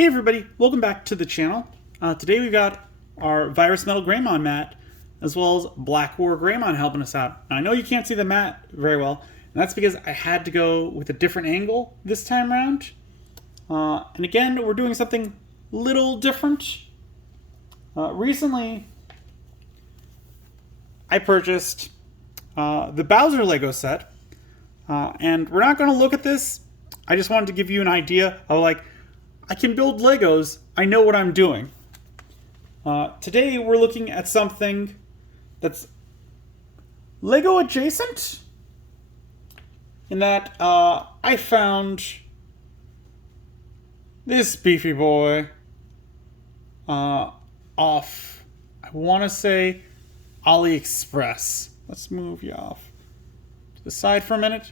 Hey everybody, welcome back to the channel. Today we've got our Virus Metal Greymon mat, as well as BlackWargreymon helping us out. Now, I know you can't see the mat very well, and that's because I had to go with a different angle this time around. And again, we're doing something a little different. Recently, I purchased the Bowser Lego set, and we're not going to look at this. I just wanted to give you an idea of I can build Legos. I know what I'm doing. Today we're looking at something that's Lego adjacent. In that I found this beefy boy off, I want to say, AliExpress. Let's move you off to the side for a minute.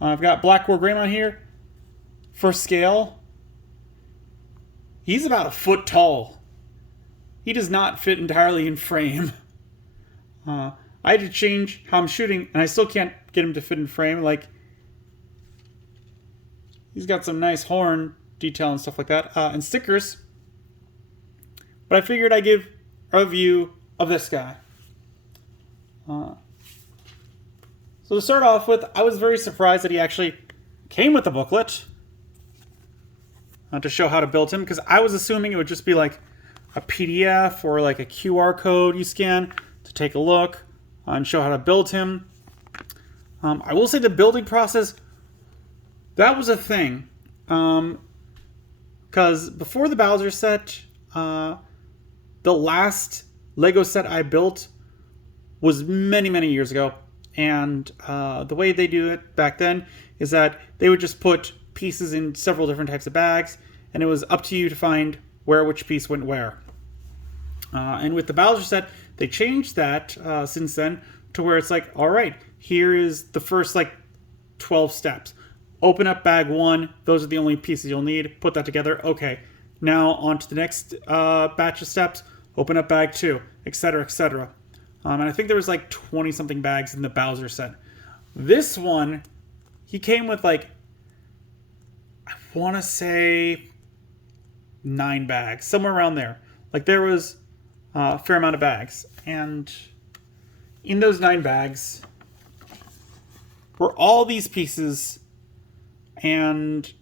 I've got BlackWargreymon here. For scale, he's about a foot tall. He does not fit entirely in frame. I had to change how I'm shooting, and I still can't get him to fit in frame. He's got some nice horn detail and stuff like that, and stickers. But I figured I'd give a review of this guy. So to start off with, I was very surprised that he actually came with the booklet. To show how to build him, because I was assuming it would just be like a PDF or like a QR code you scan to take a look and show how to build him. I will say the building process, that was a thing. Because before the Bowser set, the last Lego set I built was many years ago. And the way they do it back then is that they would just put pieces in several different types of bags, and it was up to you to find where which piece went where. And with the Bowser set, they changed that since then to where it's like, all right, here is the first 12 steps. Open up bag 1. Those are the only pieces you'll need. Put that together. Okay, now on to the next batch of steps. Open up bag 2, etc., etc. And I think there was 20 something bags in the Bowser set. This one, he came with I want to say 9 bags, somewhere around there. There was a fair amount of bags. And in those 9 bags were all these pieces. And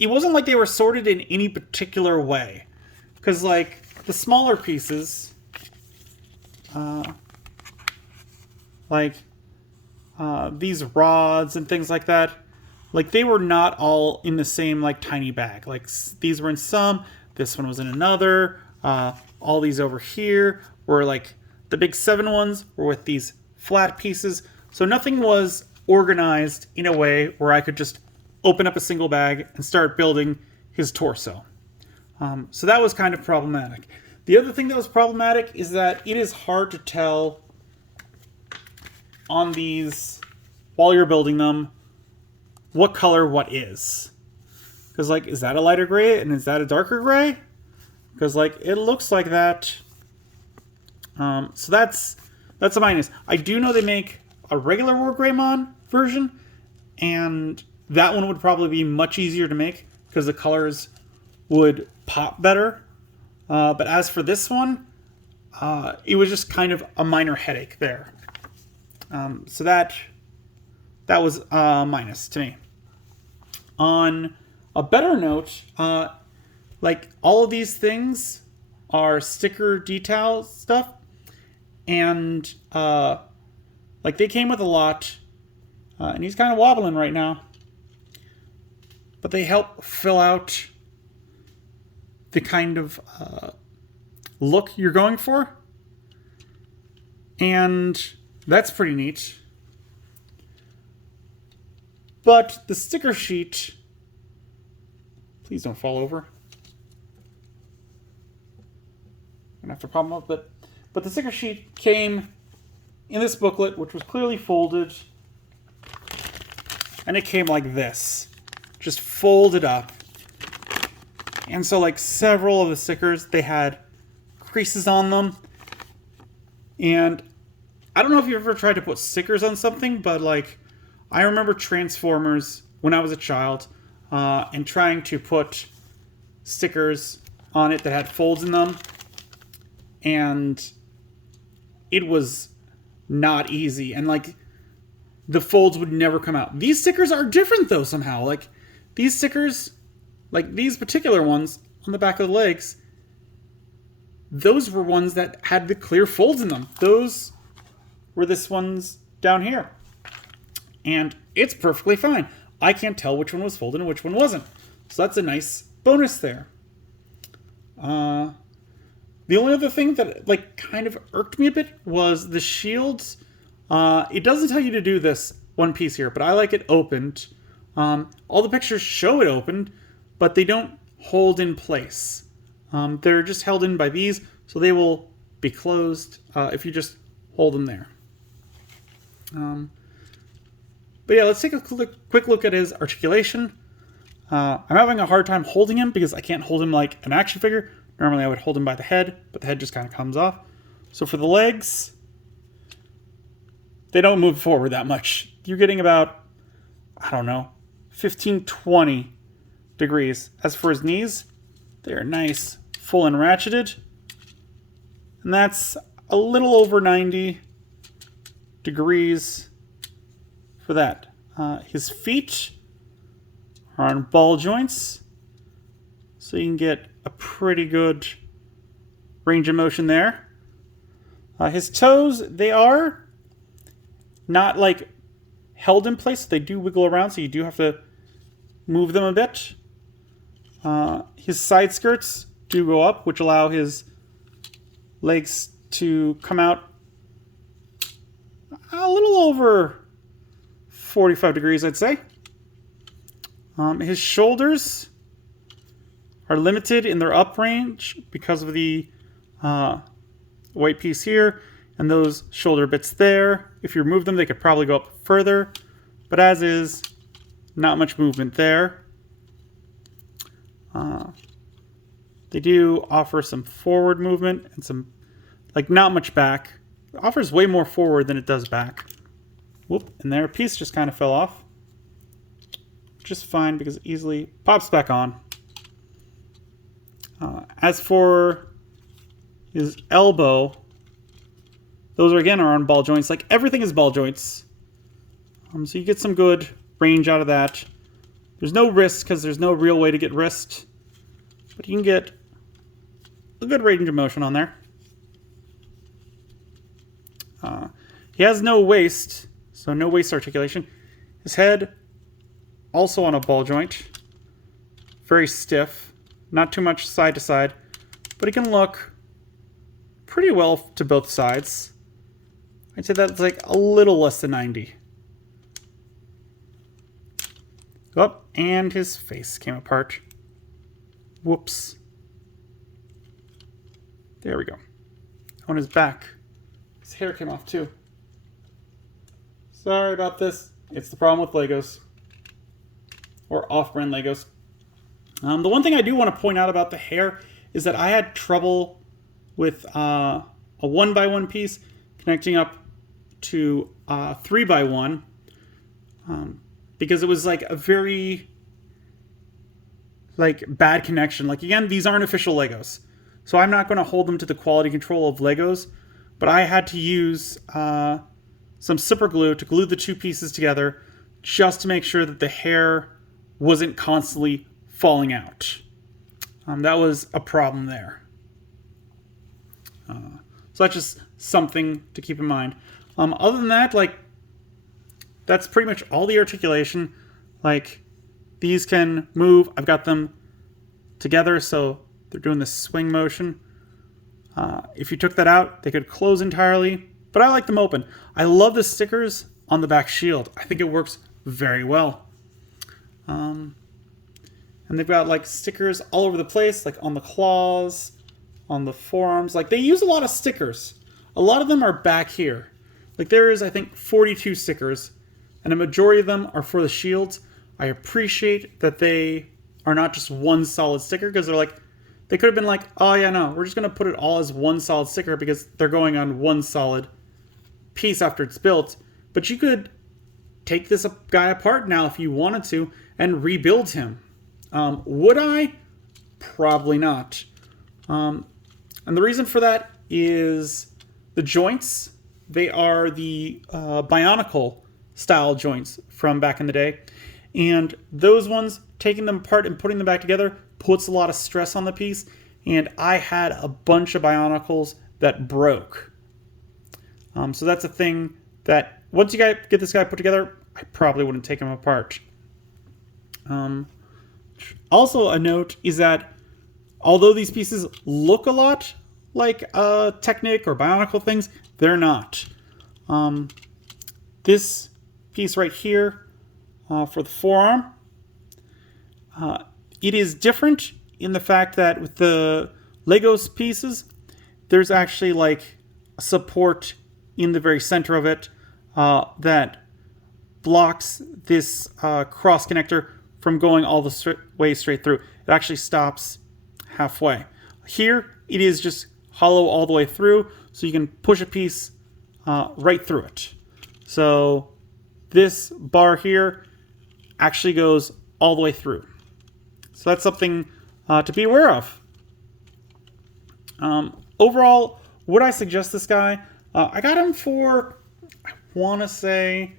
it wasn't like they were sorted in any particular way. Because, the smaller pieces, these rods and things like that, they were not all in the same, tiny bag. These were in some, this one was in another. All these over here were, the big 7 ones were with these flat pieces. So nothing was organized in a way where I could just open up a single bag and start building his torso. So that was kind of problematic. The other thing that was problematic is that it is hard to tell on these, while you're building them, what color what is. Because, is that a lighter gray and is that a darker gray? Because, it looks like that. So that's a minus. I do know they make a regular Wargreymon version, and that one would probably be much easier to make because the colors would pop better. But as for this one, it was just kind of a minor headache there. So that was a minus to me. On a better note, all of these things are sticker detail stuff, and they came with a lot, and he's kind of wobbling right now, but they help fill out the kind of look you're going for, and that's pretty neat. But the sticker sheet, please don't fall over. I'm gonna have to prop them up, but the sticker sheet came in this booklet, which was clearly folded, and it came like this, just folded up. And so several of the stickers, they had creases on them, and I don't know if you've ever tried to put stickers on something, but I remember Transformers when I was a child, and trying to put stickers on it that had folds in them, and it was not easy, and like the folds would never come out. These stickers are different though somehow. Like these stickers, like these particular ones on the back of the legs, those were ones that had the clear folds in them. Those were this ones down here. And it's perfectly fine. I can't tell which one was folded and which one wasn't. So that's a nice bonus there. The only other thing that like kind of irked me a bit was the shields. It doesn't tell you to do this one piece here, but I like it opened. All the pictures show it opened, but they don't hold in place. They're just held in by these, so they will be closed if you just hold them there. But yeah, let's take a quick look at his articulation. I'm having a hard time holding him because I can't hold him like an action figure. Normally I would hold him by the head, but the head just kind of comes off. So for the legs, they don't move forward that much. You're getting about, I don't know, 15, 20 degrees. As for his knees, they're nice, full and ratcheted. And that's a little over 90 degrees for that. His feet are on ball joints, so you can get a pretty good range of motion there. His toes, they are not like held in place. They do wiggle around, so you do have to move them a bit. His side skirts do go up, which allow his legs to come out a little over 45 degrees, I'd say. His shoulders are limited in their up range because of the white piece here and those shoulder bits there. If you remove them, they could probably go up further, but as is, not much movement there. They do offer some forward movement and some, like, not much back. It offers way more forward than it does back. Whoop, and their piece just kind of fell off. Just fine because it easily pops back on. As for his elbow, those are again are on ball joints. Like everything is ball joints. So you get some good range out of that. There's no wrist because there's no real way to get wrist. But you can get a good range of motion on there. He has no waist, so no waist articulation. His head, also on a ball joint. Very stiff. Not too much side to side. But he can look pretty well to both sides. I'd say that's like a little less than 90. Oh, and his face came apart. Whoops. There we go. On his back. His hair came off too. Sorry about this. It's the problem with Legos. Or off-brand Legos. The one thing I do want to point out about the hair is that I had trouble with a 1x1 piece connecting up to 3x1 because it was like a very like bad connection. Like again, these aren't official Legos, so I'm not going to hold them to the quality control of Legos, but I had to use some super glue to glue the two pieces together just to make sure that the hair wasn't constantly falling out. That was a problem there. So that's just something to keep in mind. Other than that, like, that's pretty much all the articulation. Like, these can move. I've got them together, so they're doing this swing motion. If you took that out, they could close entirely, but I like them open. I love the stickers on the back shield. I think it works very well. And they've got like stickers all over the place, like on the claws, on the forearms. Like they use a lot of stickers. A lot of them are back here. Like there is, I think, 42 stickers, and a majority of them are for the shields. I appreciate that they are not just one solid sticker, because they're like, they could have been like, oh yeah, no, we're just going to put it all as one solid sticker because they're going on one solid piece after it's built. But you could take this guy apart now if you wanted to and rebuild him. Would I? Probably not. And the reason for that is the joints. They are the Bionicle style joints from back in the day. And those ones, taking them apart and putting them back together, puts a lot of stress on the piece. And I had a bunch of Bionicles that broke. So that's a thing that once you get this guy put together, I probably wouldn't take him apart. Also a note is that although these pieces look a lot like Technic or Bionicle things, they're not. This piece right here for the forearm, it is different in the fact that with the Legos pieces, there's actually like a support in the very center of it that blocks this cross connector from going all the way straight through. It actually stops halfway. Here, it is just hollow all the way through, so you can push a piece right through it. So this bar here actually goes all the way through. So that's something to be aware of. Overall, would I suggest this guy? I got him for, I want to say,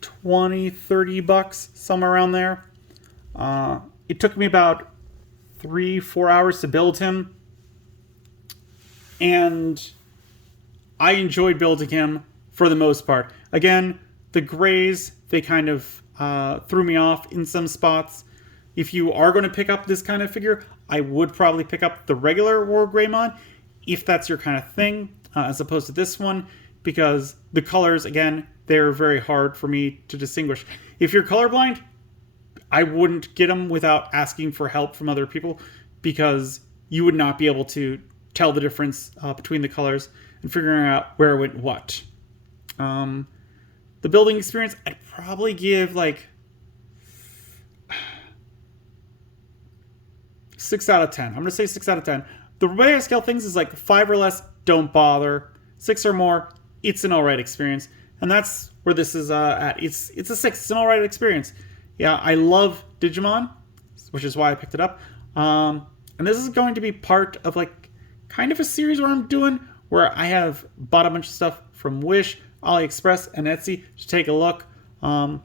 20, 30 bucks, somewhere around there. It took me about 3-4 hours to build him. And I enjoyed building him for the most part. Again, the grays, they kind of threw me off in some spots. If you are going to pick up this kind of figure, I would probably pick up the regular BlackWargreymon, if that's your kind of thing, as opposed to this one, because the colors, again, they're very hard for me to distinguish. If you're colorblind, I wouldn't get them without asking for help from other people, because you would not be able to tell the difference between the colors and figuring out where went what. The building experience, I'd probably give like 6 out of 10. I'm going to say 6 out of 10. The way I scale things is like 5 or less, don't bother. 6 or more, it's an alright experience. And that's where this is at. It's a 6. It's an alright experience. Yeah, I love Digimon, which is why I picked it up. And this is going to be part of like kind of a series where I'm doing, where I have bought a bunch of stuff from Wish, AliExpress, and Etsy to take a look. I'm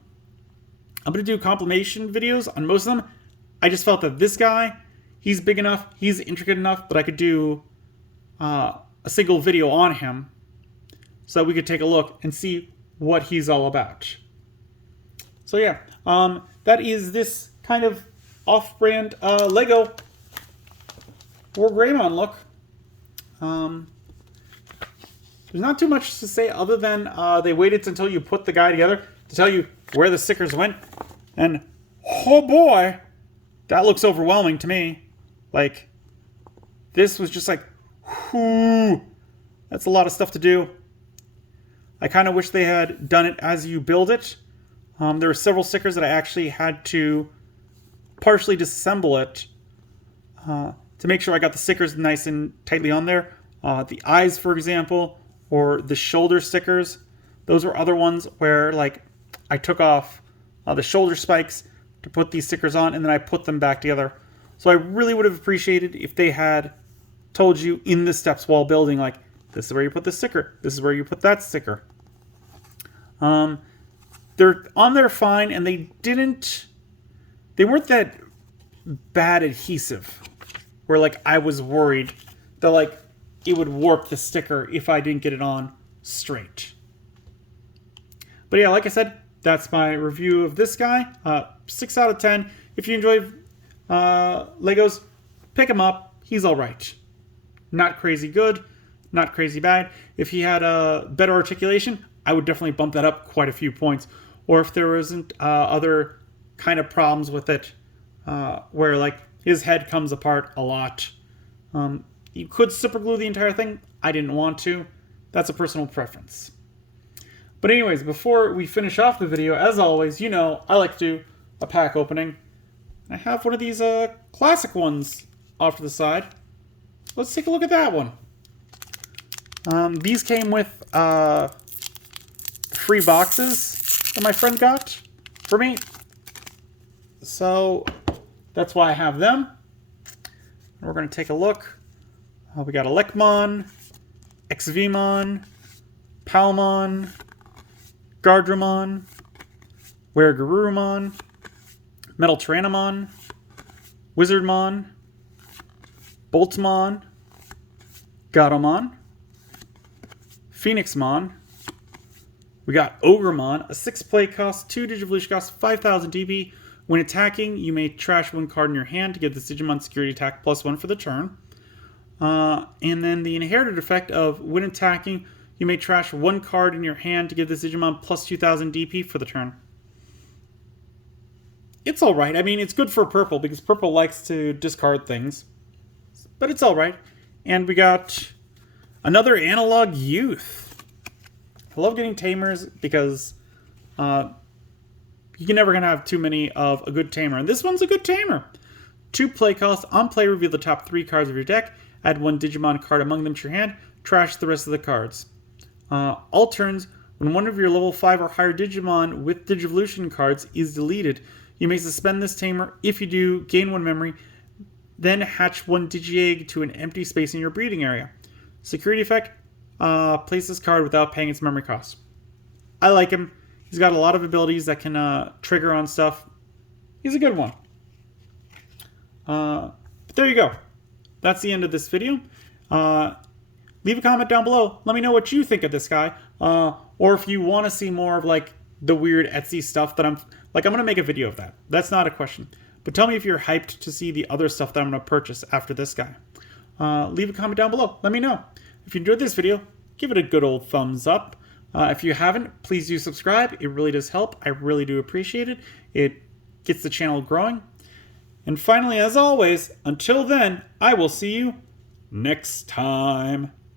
going to do compilation videos on most of them. I just felt that this guy, he's big enough, he's intricate enough that I could do a single video on him so that we could take a look and see what he's all about. So yeah, that is this kind of off-brand Lego BlackWargreymon look. There's not too much to say other than they waited until you put the guy together to tell you where the stickers went. And oh boy, that looks overwhelming to me. Like, this was just like, whoo, that's a lot of stuff to do. I kind of wish they had done it as you build it. There were several stickers that I actually had to partially disassemble it to make sure I got the stickers nice and tightly on there. The eyes, for example, or the shoulder stickers. Those were other ones where, like, I took off the shoulder spikes to put these stickers on, and then I put them back together. So I really would have appreciated if they had told you in the steps while building, like, this is where you put the sticker, this is where you put that sticker. They're on there fine, and they weren't that bad adhesive, where, like, I was worried that, like, it would warp the sticker if I didn't get it on straight. But yeah, like I said, that's my review of this guy. 6 out of 10. If you enjoy Legos, pick him up. He's alright. Not crazy good, not crazy bad. If he had a better articulation, I would definitely bump that up quite a few points. Or if there wasn't other kind of problems with it, where, like, his head comes apart a lot. You could super glue the entire thing. I didn't want to. That's a personal preference. But anyways, before we finish off the video, as always, you know, I like to do a pack opening. I have one of these classic ones off to the side. Let's take a look at that one. These came with free boxes that my friend got for me. So that's why I have them. we're going to take a look. We got Elecmon, XVmon, Palmon, Gardramon, WarGreymon, Metal Tyrannomon, Wizardmon, Boltmon, Gatomon, Phoenixmon. We got Ogremon, a 6-play cost, 2 Digivolution cost, 5,000 DP. When attacking, you may trash 1 card in your hand to give this Digimon security attack +1 for the turn. And then the inherited effect of when attacking, you may trash 1 card in your hand to give this Digimon +2,000 DP for the turn. It's alright. I mean, it's good for purple because purple likes to discard things. But it's alright. And we got another Analog Youth. I love getting tamers because you're never going to have too many of a good tamer. And this one's a good tamer. 2 play costs. On play, reveal the top 3 cards of your deck. Add 1 Digimon card among them to your hand. Trash the rest of the cards. All turns, when one of your level 5 or higher Digimon with Digivolution cards is deleted, you may suspend this tamer. If you do, gain 1 memory. Then hatch 1 Digi-Egg to an empty space in your breeding area. Security effect, place this card without paying its memory cost. I like him. He's got a lot of abilities that can trigger on stuff. He's a good one. But there you go. That's the end of this video. Leave a comment down below. Let me know what you think of this guy. Or if you want to see more of like the weird Etsy stuff that I'm going to make a video of that. That's not a question. But tell me if you're hyped to see the other stuff that I'm going to purchase after this guy. Leave a comment down below. Let me know. If you enjoyed this video, give it a good old thumbs up. If you haven't, please do subscribe. It really does help. I really do appreciate it. It gets the channel growing. And finally, as always, until then, I will see you next time.